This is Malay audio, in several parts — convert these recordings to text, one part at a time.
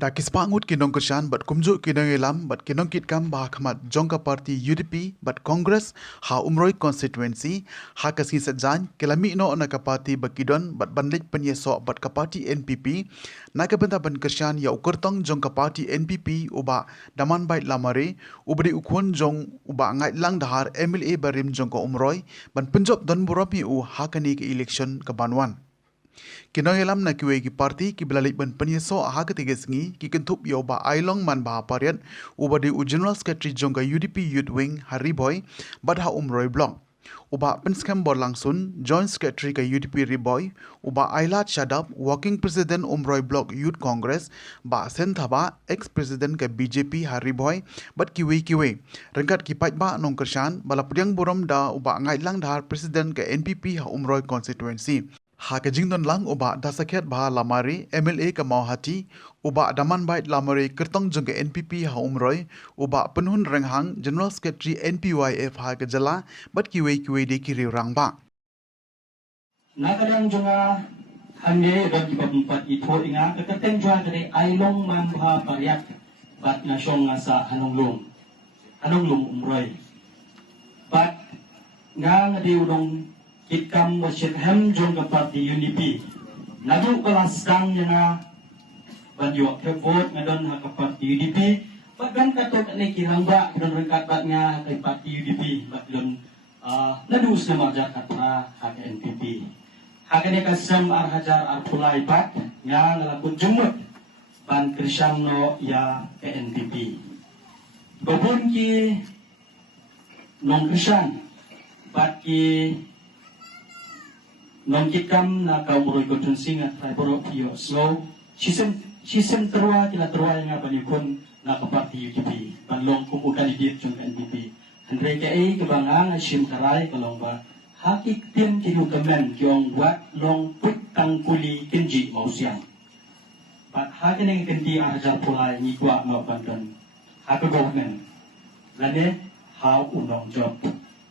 Da kispangut kinong keshan bat kumjuk kinong elam bat kinong kitkam bah khamat jongka party UDP bat Congress ha umroi constituency ha kasi sajan kelami no na kapati bakidon bat banlik penyeso bat kapati NPP na kabenta ban keshan ya ukurtong jongka party NPP uba daman bait lamare ubri ukun jong uba ngai lang dahar MLA barim jongka umroi ban penjob don burapi u ha kani ke election ke banwan Kinong elam na kiwe ki parti ki belalik ban penyeso aha ketiga sengi ki kentup yo ba ailong man ba pariat uba di general secretary jongka UDP Youth Wing Hari Boy badha umroi blong uba penskam bor langsun joint secretary ka UDP Riboy uba Ailat Shadab working president umroi block Youth Congress ba sen thaba ex president ka BJP Hari Boy bat kiwe rengkat ki pait ba nong kershan bala pudyang borom da uba ngai lang dahar president ka NPP ha umroi constituency ha ke jingdon lang uba dasakhet bah lamari MLA ka mauhati uba daman bait lamari kertong jong ke NPP ha umroi uba penhun renghang general secretary NPYF ha ke jala bat kiwe de kiri rang ba nakadang jonga hande dan ibabumpat ito inga keketeng jua dari ailong man bah pariat bat nasyong ngasa hanonglong umroi bat nga ngadi udong Itkam wasyidhem jong ke parti UDP. Nadu kelas dang yang banyak ke vote ngadon ha ke parti UDP. Bagan katok ni kirangba dan rengkat batnya ke parti UDP. Bagan nadu sama Jakarta ha ke NPP. Ha ke ni kasam arhajar arpulai bat yang ngelakun jumut ban Krishamno ya ke NPP. Babun ki non Krishan bat ki nong kitkam na kaumuroi konsensi nga tribal pio slow sisem terua kila terua nga banikon na kaparti UDP banlong kumu kandidat jong NPP andre kai kebangang sim karai kalong ba hakik tim kilu kemen kyong buat long put tangkuli kenji mausiang bat hakin yang kendi arjar pulai ni kwa ma bandan hak government lane how unong job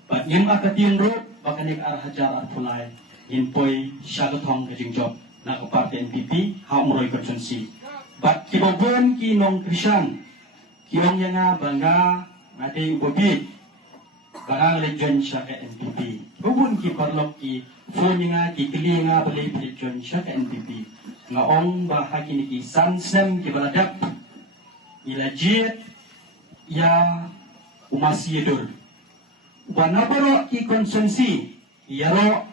bat yim akatin ro bakanik arhajar pulai Inpoi syagatong kajing job na ke parti NPP ha umroi konsensi bat kibobon ki nong Krishan kiong yang bangga ngati ubobi bangga legend sya ke NPP bobon ki parlok ki phone nga ki kili nga beli legend sya ke NPP ngaong bahagi ni ki sansem ki baladap ilajit ya umasidur banaparo ki konsensi yaro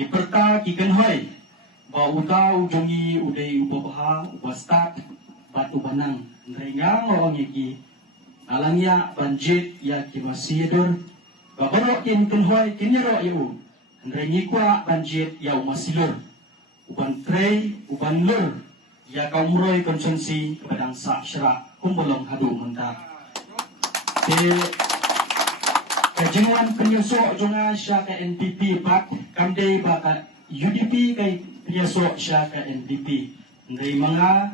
Iperta kikenhoi ba uta ujongi udai ubabaha ubastat batu banang nrengang orang iki alangya banjit ya kimasidur ba baro kin kenhoi kinyero yu nrengi kwa banjit ya umasilur uban trei uban lur ya kaumroi konsensi kepadang sa syara kumbolong hadu mentah Kejenuan penyesok jonga syaka NPP bat kamdei bakat UDP kai penyesok syaka NPP ndai mga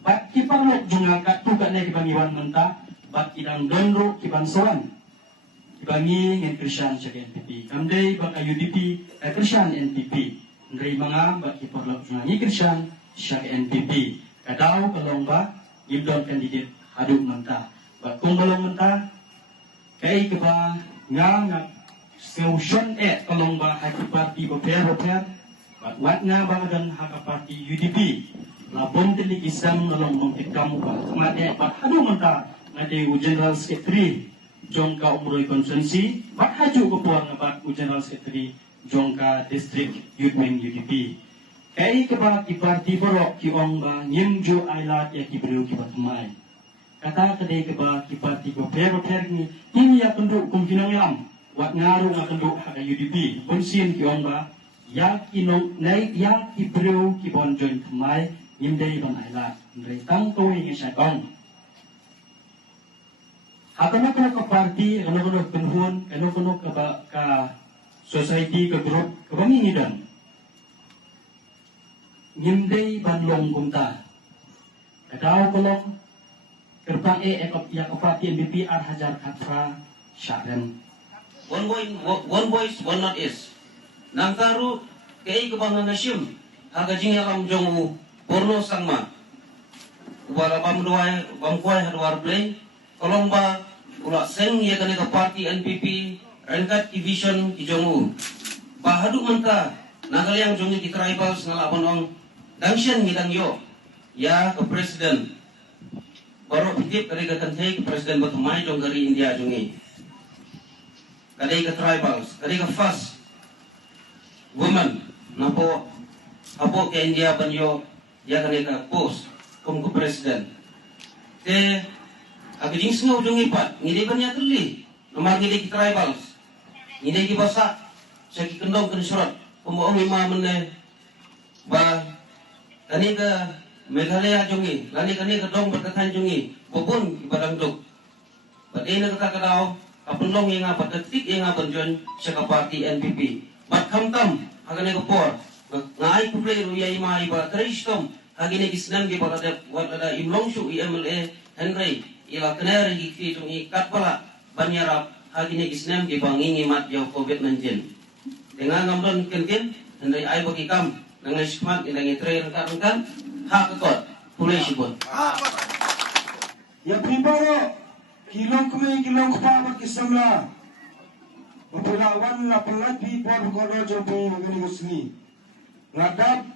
bat kiparlok jonga kat tu kat nei kibangiwan mentah bat kidang donro kibansawan kibangi ngen Krishan syaka NPP kamdei bakat UDP kai Krishan NPP ndai mga bat kiparlok jonga ni Krishan syaka NPP kadau kalong ba ibdon kandidat haduk mentah bat kumbalong mentah kai keba nga solution kalong ba haki parti boper wat nga ba dan haka parti UDP labon tili isam nalong mengtikam ba mate bat hadu menta ngade general secretary jongka umroi konsensi bat haju ko puang bat general secretary jongka district youth wing UDP kai ke ba ki parti borok ki ong ba nyimjo ailat ya ki bro ki batmai kata kedai keba kipati boper ni ini ya penduk kumkinang lam wat ngaru nga penduk haka UDP bonsin ki omba ya kinong nai ya ki bro ki bon join kemai nimdei ban aila ndai tang ko ngi syakong hakana ka parti ano penhun ano ka society ka group ka bangingidan nimdei ban long kumta kadao kolong Kerbang ya kapati NPP Arhajar Katra Syaren. One voice, one not is. Nangkaru kay kebangan nasyum. Hagajing alam jongu porno sangma. ubala bamkuai hadwar play kolong ba ula seng ya kani ka party NPP rengkat division ki jongu bahadu menta nagaliang jongi ki tribals ngala bonong dangsyan ngidang yo ya ke presiden baru pitip kali ka kanthai ke presiden batumai jong dari India jongi kali ka tribals kali ka first woman napo apo ke India banyo ya kani ka post kum ke presiden te aging sengaw jong ipat ngide kanya terli nomor ngide ki tribals ngide ki basa sa ki kendong kan surat umuong ima mene ba kani ka Meghalaya jongi lani kani ka dong berkatan jongi bobon ibadang duk bat ina ka kadaw kapulong nga patatik nga banjon sa ka party NPP bat kamtam agane ka por ngai kuplay ruya ima iba tristom agine kisnam di pada wada imlongshu IMLA Henry ila kenari ki jongi katpala banyarap agine kisnam di bangingi mat jauh COVID-19 dengan ngamdon kentin Henry ai bagi kam dengan skmat ila ngitre rengkan hak kot pulai sibon ya primero kilong kupa kisamla upulawan na pelati por kodo jobi ngini gusni ngadap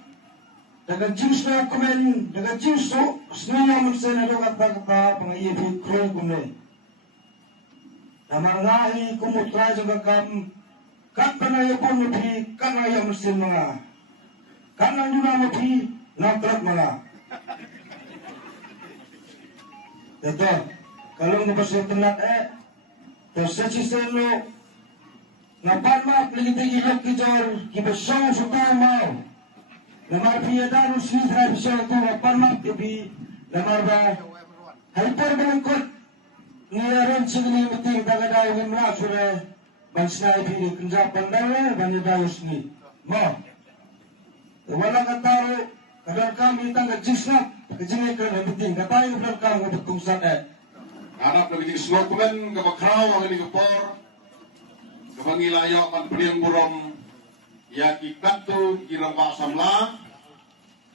daga jimsna komen daga jimso snaya mutsena do kata pengayi bi kro kunne namar ngahi kumutra jaga kam kat panaya pon bi kanaya musin mga kanan juna muti nakrak mana. Itu kalau ngepasir tenat tersaji selo ngapan mak lagi tinggi lok kijor kibesong suka mau namar piye daru sini bisa tu ngapan mak kebi namar ba hyper bangkot niaran segini penting tagadaw ngimla sure bansna ibi kenja pandale banyak daus ni mau wala kataro kadang kami tangga jisnak kejengnya kena penting katai kadang kami betul sana anak lebih slokumen ke bakraw ang ini kepor ke pangilayo kan priang burom ya kikat tu kiramba samla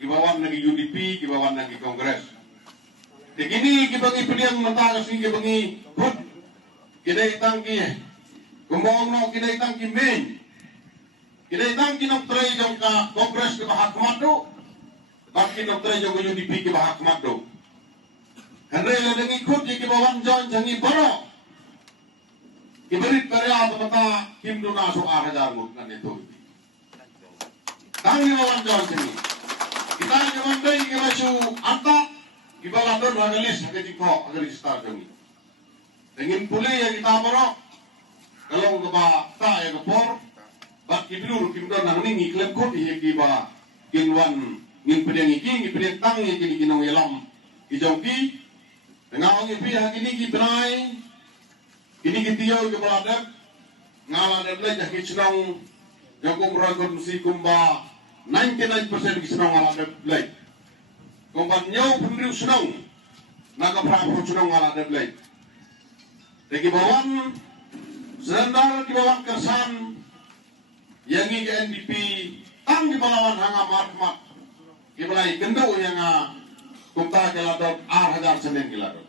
kibawan nagi UDP kibawan nagi kongres begini kibagi priang mentang sing kibagi hut kidai tangki kumbong no kidai tangki main kidai tangki nok tray jong ka kongres ke bahak madu Baki dokter jogo UDP ke bahak makdo. Henry ledeng ikut di kibawan jon jangi boro. Iberit karya mata kim duna so arajar mut kan itu. Tangi bawan jon sini. Kita jaman dai ke baju anta kibala dor bagalis ke jiko agar star jangi. Dengin pule yang kita boro. Kalau ke ba ta ya ke por bak kiblu kim don nang ni klem kut di kiba kinwan ngin pedang iki pedang tang iki kinong elam ijongki tengah ngi pi hakini ki benai ini kitiyo ke beladap ngala de blej ki chnong jakum ragon si kumba 99% ki chnong ngala de blej kumba nyau pundri chnong naga prapo chnong ngala de blej deki bawan sendal ki bawan kersan yang ke NDP tang di balawan hanga marmat Kibalai kendo yang kumta keladot 8,000 senen kiladot.